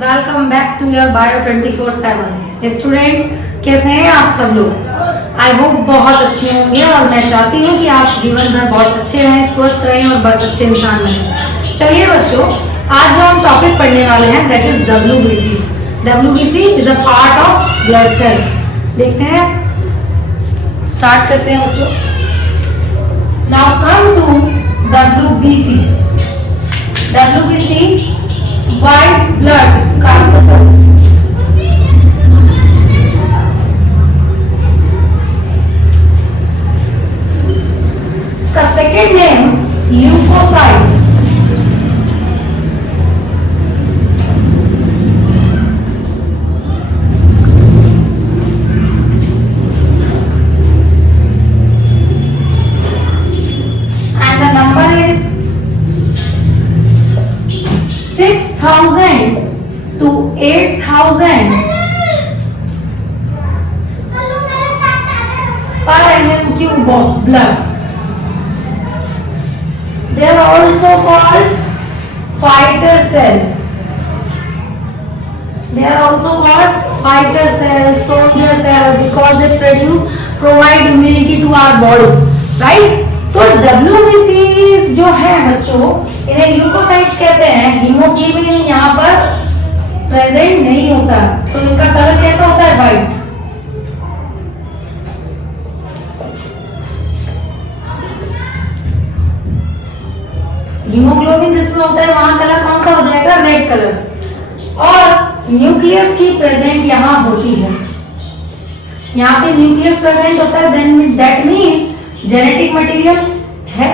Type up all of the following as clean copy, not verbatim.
Welcome back to your bio 24/7। Students, कैसे हैं आप सब लोग? आई होप बहुत अच्छे होंगे और मैं चाहती हूँ कि आप जीवन भर बहुत अच्छे रहें, स्वस्थ रहें और बहुत अच्छे इंसान बनें। चलिए बच्चों, आज जो हम टॉपिक पढ़ने वाले हैं that is WBC। WBC is a part of blood cells. देखते हैं, स्टार्ट करते हैं बच्चों। Now come to WBC। WBC white blood corpuscles। इसका second name leucocytes. And the number is 6,000 to 8,000 per mm cube of blood. They are also called fighter cell. They are also called fighter cell, soldier cell because they provide immunity to our body, right? तो WBC जो है बच्चों, इन्हें leukocytes कहते हैं। Haemoglobin यहाँ पर present नहीं होता, तो इनका कलर कैसा होता है? व्हाइट। हीमोग्लोबिन जिसमें होता है वहां कलर कौन सा हो जाएगा? Red colour. और न्यूक्लियस की प्रेजेंट यहाँ होती है, यहाँ पे न्यूक्लियस प्रेजेंट होता है, then that means genetic material है।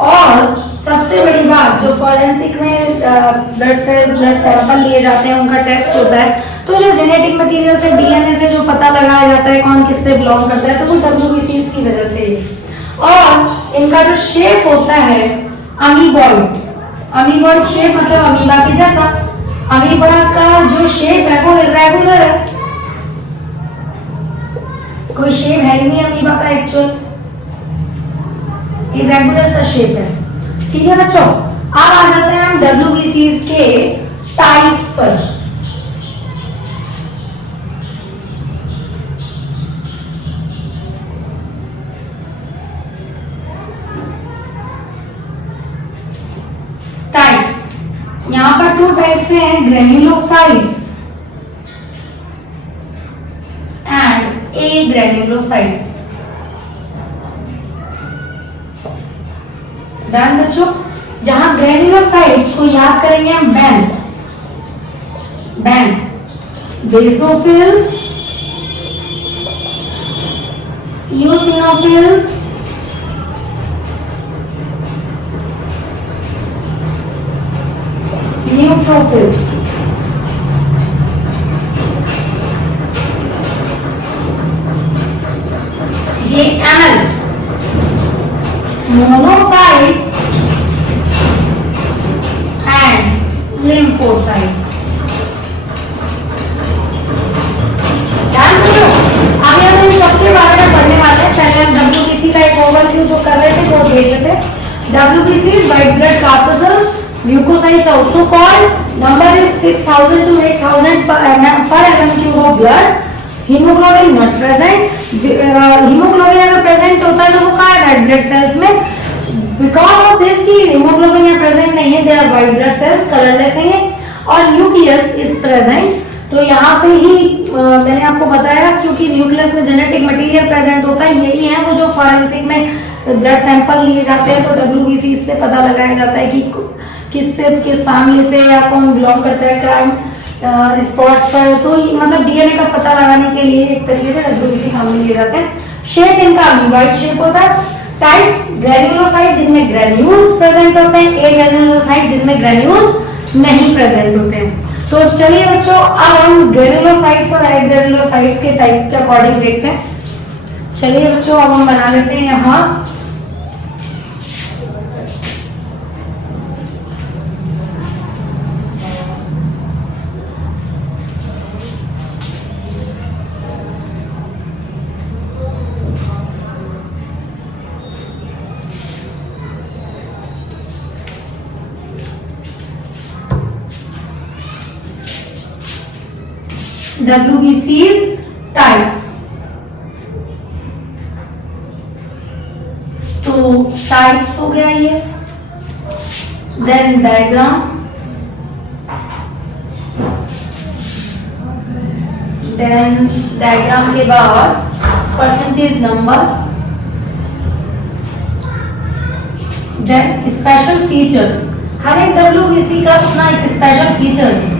और सबसे बड़ी बात, जो फॉरेंसिक में ब्लड सेल्स, ब्लड सैंपल लिए जाते हैं, उनका टेस्ट होता है, तो जो जेनेटिक मटेरियल से, डीएनए से जो पता लगाया जाता है कौन किससे बिलोंग करता है, तो वो WBC की वजह से। और इनका जो शेप होता है अमीबॉइड। अमीबॉइड शेप मतलब अमीबा के जैसा। अमीबा का जो शेप है वो इरेगुलर है, कोई शेप है ही नहीं अमीबा का, एक्चुअल इरेगुलर सा शेप है। ठीक है बच्चों, अब आ जाते हैं हम WBC के टाइप्स पर। टाइप्स यहाँ पर 2 टाइप्स हैं, ग्रेन्युलोसाइट्स एंड एग्रेन्युलोसाइट्स। ध्यान बच्चों, जहां ग्रेन्युलोसाइट्स को याद करेंगे हम बैंड, बेसोफिल्स, इओसिनोफिल्स, न्यूट्रोफिल्स। ये एमएल, मोनोसाइट्स एंड लिम्फोसाइट्स। ध्यान दो, अभी हम इन सबके बारे में पढ़ने वाले हैं। पहले हम WBC का एक ओवरव्यू जो कर रहे थे वो देख लेते हैं। WBC is white blood corpuscles. Leukocytes also called. Number is 6,000 to 8,000 per mm cube of blood. Haemoglobin not present. Haemoglobin अगर प्रेजेंट होता है तो वो कहाँ है? रेड ब्लड सेल्स में। बिकॉज ऑफ दिस की हीमोग्लोबिन यहाँ प्रेजेंट नहीं है, they are white blood cells, colourless है। और न्यूक्लियस इज प्रेजेंट, तो यहाँ से ही मैंने आपको बताया, क्योंकि न्यूक्लियस में जेनेटिक मटेरियल प्रेजेंट होता है, यही है वो जो फॉरेंसिक में ब्लड सैंपल लिए जाते हैं, तो WBC से पता लगाया जाता है कि किस फैमिली से या कौन बिलोंग करता है क्राइम स्पॉट्स पर। तो मतलब डीएनए का पता लगाने के लिए एक तरीके से WBC काम में लिए जाते हैं। शेप इनका अमीबॉइड शेप होता है। टाइप्स, ग्रेन्युलोसाइट जिनमें ग्रेन्यूल्स प्रेजेंट होते हैं, एग्रेन्युलोसाइट जिनमें ग्रेन्यूल्स नहीं प्रेजेंट होते हैं। तो चलिए बच्चों, अब हम ग्रेन्युलोसाइट्स और एग्रेन्युलोसाइट्स के टाइप के अकॉर्डिंग देखते हैं। चलिए बच्चों, अब हम बना लेते हैं यहाँ WBC's टाइप्स। तो टाइप्स हो गया ये। देन डायग्राम, देन डायग्राम के बाद percentage number, then special features. हर एक WBC का अपना एक स्पेशल फीचर है।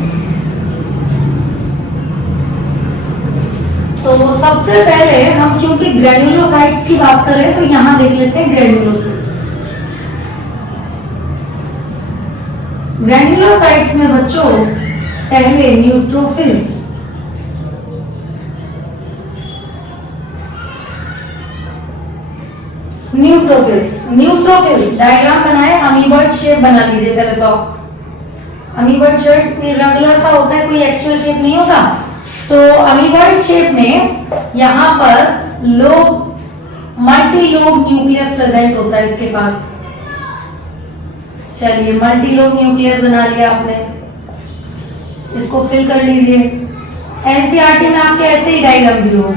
तो सबसे पहले हम क्योंकि ग्रेन्युलोसाइट्स की बात कर रहे हैं तो यहां देख लेते हैं ग्रेन्युलोसाइट्स। ग्रेन्युलोसाइट्स में बच्चों पहले न्यूट्रोफिल्स, न्यूट्रोफिल्स डायग्राम बनाए, अमीबॉइड शेप बना लीजिए पहले तो। अमीबॉइड शेप रेगुलर सा होता है, कोई एक्चुअल शेप नहीं होता। तो अमीबॉइड शेप में यहां पर lobe, multi lobe nucleus present होता है इसके पास। चलिए मल्टी लोब न्यूक्लियस बना लिया आपने, इसको फिल कर लीजिए। एनसीईआरटी में आपके ऐसे ही डायग्राम दिए हुए।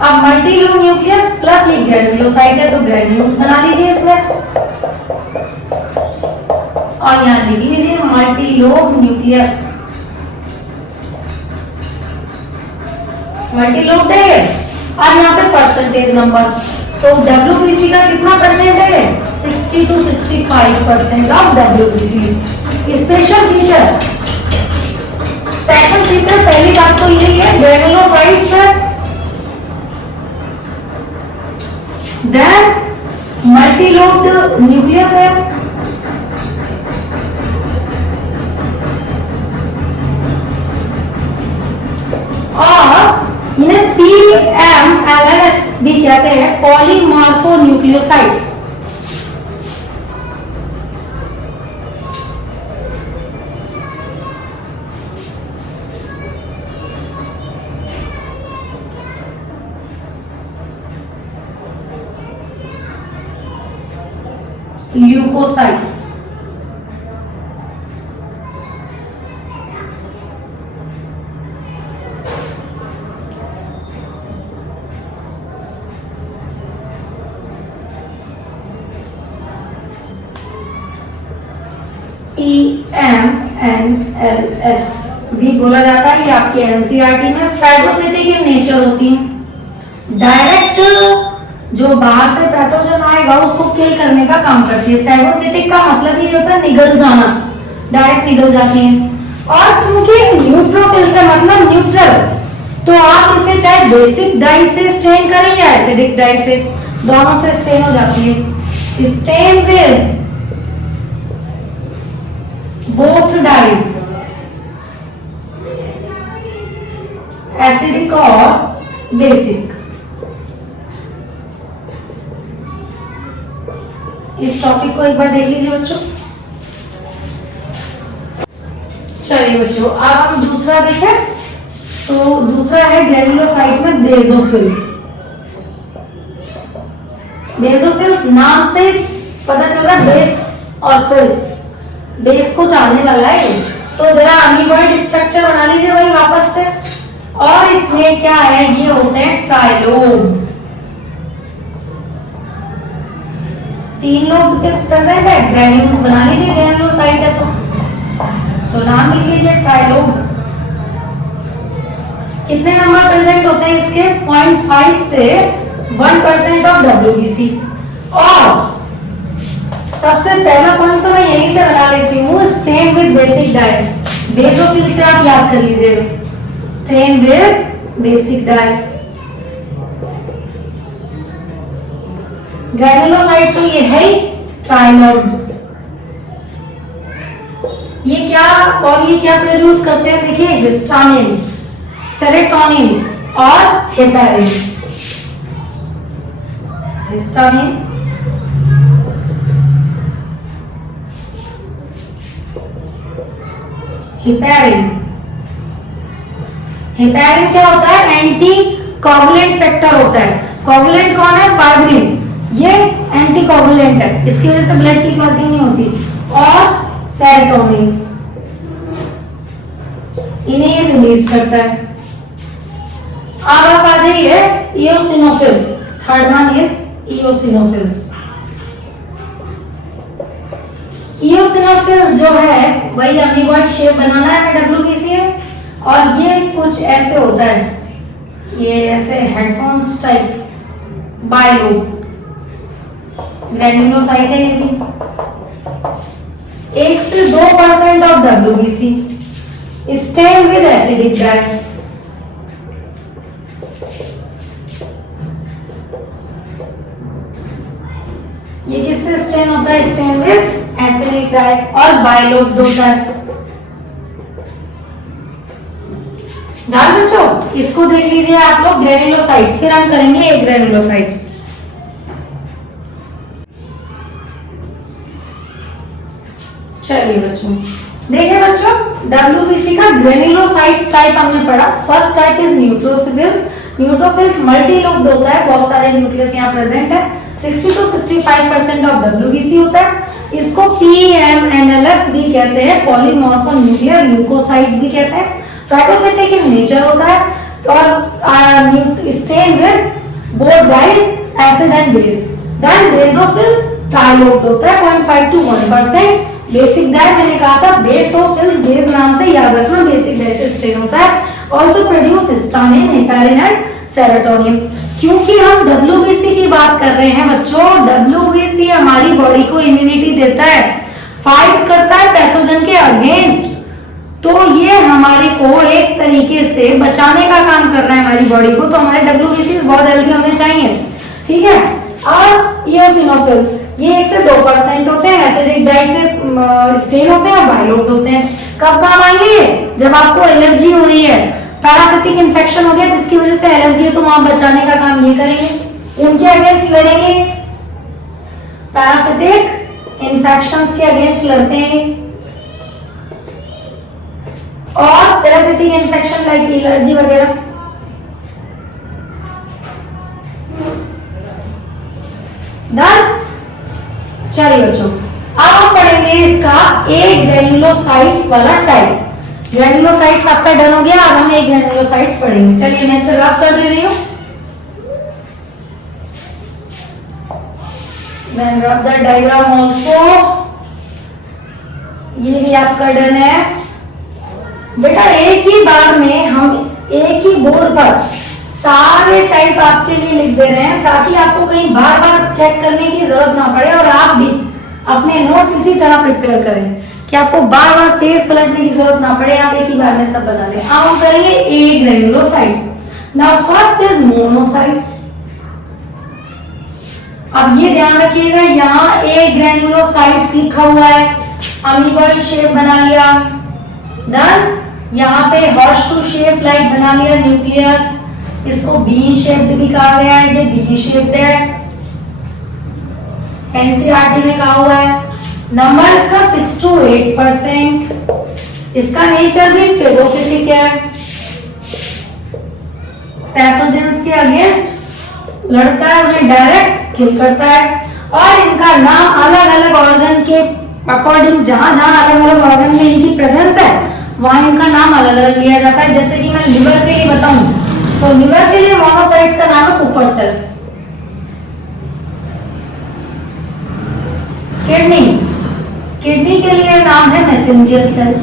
अब मल्टी लोब न्यूक्लियस प्लस एक ग्रेन्युलोसाइट है तो ग्रेन्यूल्स बना लीजिए इसमें, और यहां लिख लीजिए multi lobe nucleus, multi lobe है। अब यहाँ पे परसेंटेज नंबर, तो WBC का कितना परसेंट है? 60 to 65% of WBC। Special feature, special feature पहली बात तो यही है granulocytes, then multi lobed nucleus है, और इन्हें PMLNS भी कहते हैं, पॉलीमार्फोन्यूक्लियोसाइट्स। ल्यूकोसाइट्स, PMNLS भी बोला जाता है। ये आपके एनसीईआरटी में फैगोसिटिक इन नेचर होती है। डायरेक्ट जो बाहर से पैथोजन आएगा उसको किल करने का काम करती है। फैगोसिटिक का मतलब ये होता है निगल जाना, डायरेक्ट निगल जाती है। और क्योंकि न्यूट्रोफिल से मतलब न्यूट्रल, तो आप इसे चाहे बेसिक डाई से स्टेन करें या एसिडिक डाई से, दोनों से स्टेन हो जाती है। Stain with both dyes, acidic और बेसिक। इस टॉपिक को एक बार देख लीजिए बच्चों। चलिए बच्चों अब हम दूसरा देखें, तो दूसरा है ग्रेनुलोसाइट में बेसोफिल्स। बेसोफिल्स नाम से पता चल रहा है बेस और फिल्स, बेस को चाहने वाला है। तो जरा अमीबॉइड स्ट्रक्चर बना लीजिए वही वापस से। और इसमें क्या है, ये होते हैं ट्राइलोब, 3 लोब प्रेजेंट है। ग्रेन्यूल्स बना लीजिए, ग्रेनुलोसाइट है तो नाम लिख लीजिए ट्राइलोब। कितने नंबर प्रेजेंट होते हैं इसके? 0.5 से 1% ऑफ WBC। और सबसे पहला पॉइंट तो मैं यहीं से बना लेती हूँ, stain with basic dye. Basophil से आप याद कर लीजिएगा, stain with basic dye. Granulocyte तो ये है ही ट्राइलोब। ये क्या और ये क्या प्रोड्यूस करते हैं? देखिए हिस्टामिन, सेरोटोनिन और हेपेरिन। Histamine, heparin. हेपेरिन क्या होता है? एंटी कोगुलेंट फैक्टर होता है। कोगुलेंट कौन है? फाइब्रिन। ये एंटी कोगुलेंट है, इसकी वजह से ब्लड की क्लॉटिंग नहीं होती। और सेरोटोनिन, इन्हें ये रिलीज करता है। अब आप आ जाइए eosinophils. Third one is eosinophils. Eosinophil जो है वही अमीबॉइड शेप बनाना है डब्ल्यूबीसी में, और ये कुछ ऐसे होता है, ये ऐसे हेडफोन्स टाइप बायलोब ग्रैन्युलोसाइट है ये भी। 1 से 2% of WBC stain with acidic dye. ये किससे स्टेन होता है? स्टेन विद एसिडिक डाई और बायलोब होता है। ध्यान बच्चों, इसको देख लीजिए आप लोग ग्रैन्युलोसाइट्स, फिर हम करेंगे ये ग्रैन्युलोसाइट्स। चलिए बच्चों, देखिए बच्चों, डब्ल्यूबीसी का ग्रैन्युलोसाइट्स टाइप हमने पढ़ा। First type is neutrophils. Neutrophils multi lobed होता है, बहुत सारे न्यूक्लियस यहाँ प्रेजेंट है। 60 to 65% ऑफ डब्ल्यूबीसी होता है। इसको पीएमएनएलएस भी कहते हैं, पॉलीमॉर्फोन्यूक्लियर ल्यूकोसाइट्स भी कहते हैं। फैगोसिटिक इन नेचर होता है और stain with both dyes, acid and base. Then basophils trilobed होता है, 0.5 to 1%। बेसिक डाई मैंने कहा था, बेसोफिल्स बेस नाम से याद रखना, बेसिक डाई से स्ट्रेन होता है। Also produce histamine, heparin and serotonin. क्योंकि हम डब्ल्यूबीसी की बात कर रहे हैं बच्चों, डब्ल्यूबीसी हमारी बॉडी को इम्यूनिटी देता है, फाइट करता है पैथोजन के अगेंस्ट। तो ये हमारे को एक तरीके से बचाने का काम कर रहा है हमारी बॉडी को। तो हमारे डब्ल्यूबीसी बहुत हेल्दी होने चाहिए, ठीक है। और इओसिनोफिल्स ये 1 से 2% होते हैं, एसिडिक डाई से स्टेन होते हैं और बायलोब्ड होते हैं। कब काम आएंगे? जब आपको एलर्जी हो रही है, पैरासिटिक इन्फेक्शन हो गया जिसकी वजह से एलर्जी है, तो वहां बचाने का काम ये करेंगे, उनके अगेंस्ट लड़ेंगे। पैरासिटिक इन्फेक्शंस के अगेंस्ट लड़ते हैं। और पैरासिटिक इन्फेक्शन लाइक एलर्जी वगैरह। डन। चलिए बच्चों, अब हम पढ़ेंगे इसका ए ग्रैन्युलोसाइट्स वाला टाइप। ग्रैन्युलोसाइट्स आपका डन हो गया, अब हम ए ग्रैन्युलोसाइट्स पढ़ेंगे। चलिए मैं इसे रफ कर दे रही हूँ। Then rub the diagram also। ये भी आपका डन है बेटा। एक ही बार में हम एक ही बोर्ड पर सारे टाइप आपके लिए लिख दे रहे हैं, ताकि आपको कहीं बार बार चेक करने की जरूरत ना पड़े, और आप भी अपने नोट्स इसी तरह प्रिपेयर करें कि आपको बार बार पेज पलटने की जरूरत ना पड़े, आप एक ही बार में सब बता दें। अब हम करेंगे a granulocyte. Now first is monocytes. अब ये ध्यान रखिएगा, यहाँ ए ग्रैन्युलोसाइट्स लिखा हुआ है, अमीबॉइड शेप बना लिया। देन यहाँ पे हॉर्सशू शेप लाइक बना लिया न्यूक्लियस, इसको बीन शेप्ड भी कहा गया है, ये बीन शेप्ड है, एनसीईआरटी में कहा हुआ है। नंबर इसका 6 to 8%। इसका नेचर भी फेगोसिटिक है, पैथोजेंस के अगेंस्ट लड़ता है, उन्हें डायरेक्ट किल करता है। और इनका नाम अलग अलग ऑर्गन के अकॉर्डिंग, जहां जहां अलग अलग ऑर्गन में इनकी प्रेजेंस है वहां इनका नाम अलग अलग लिया जाता है। जैसे कि मैं लिवर के लिए बताऊं तो लिवर के लिए मोनोसाइट्स का नाम है कुफर सेल्स। किडनी के लिए नाम है मैसेंजियल सेल।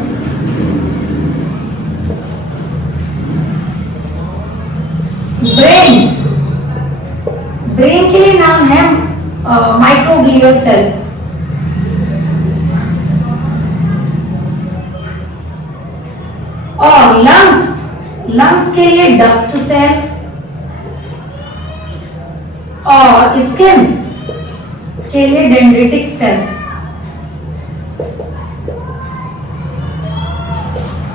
ब्रेन के लिए नाम है माइक्रोग्लियल सेल। और लंग्स के लिए डस्ट सेल। और स्किन के लिए डेंड्रिटिक सेल।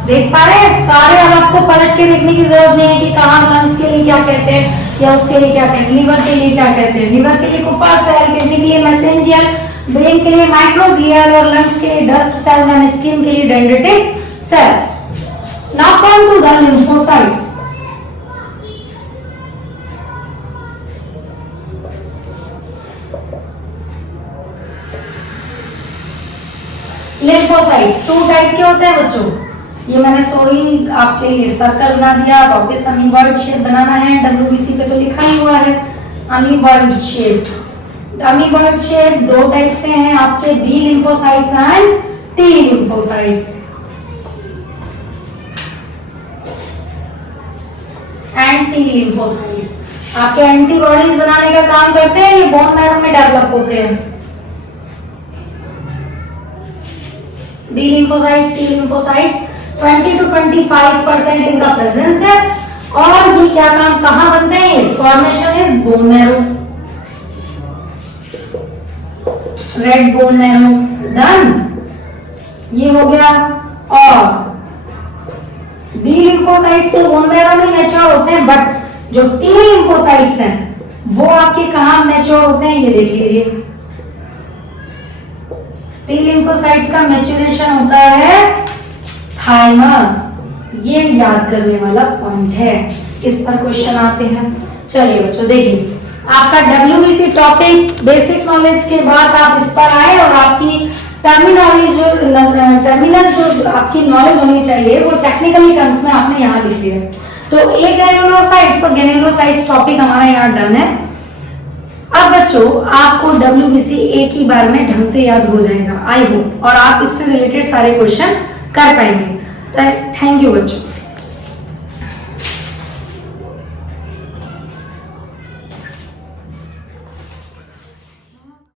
देख पा रहे हैं सारे। अब आपको पलट के देखने की जरूरत नहीं है कि कहाँ लंग्स के लिए क्या कहते हैं या उसके लिए क्या कहते हैं, लिवर के लिए क्या कहते हैं। लिवर के लिए कुफर सेल, किडनी के लिए मैसेंजियल, ब्रेन के लिए माइक्रोग्लियल और लंग्स के लिए डस्ट सेल एंड स्किन के लिए dendritic cells. Now come to the lymphocytes. Lymphocyte 2 type के होते हैं बच्चों, ये मैंने सॉरी आपके लिए सर्कल बना दिया। वापस अमीबॉइड शेप बनाना है, WBC पे तो लिखा ही हुआ है अमीबॉइड शेप। अमीबॉइड शेप दो टाइप से हैं आपके, B lymphocytes and T lymphocytes. Anti lymphocytes आपके एंटीबॉडीज बनाने का काम करते हैं, ये बोन मैरो में डेवलप होते हैं। B lymphocyte, T lymphocytes 20 to 25% इनका प्रेजेंस है। और ये क्या काम कहां बनते हैं? Formation is bone marrow, red bone marrow, done, ये हो गया। और बी लिम्फोसाइट्स तो बोन मैरो में मैच्योर होते हैं, बट जो टी लिम्फोसाइट्स हैं वो आपके कहां मैच्योर होते हैं, ये देख लीजिए। टी लिम्फोसाइट्स का मैच्योरेशन होता है थाइमस। ये याद करने वाला पॉइंट है, इस पर क्वेश्चन आते हैं। चलिए बच्चों देखिए, आपका WBC टॉपिक बेसिक नॉलेज के बाद आप इस पर आए और आपकी टर्मिनल जो आपकी नॉलेज होनी चाहिए वो टेक्निकली टर्म्स में आपने यहाँ लिख लिया है। तो एक ग्रैन्युलोसाइट्स और ग्रैन्युलोसाइट्स टॉपिक हमारा यहाँ डन है। अब बच्चों आपको WBC एक ही बार में ढंग से याद हो जाएगा आई होप, और आप इससे रिलेटेड सारे क्वेश्चन कर पाएंगे। थैंक यू बच्चों।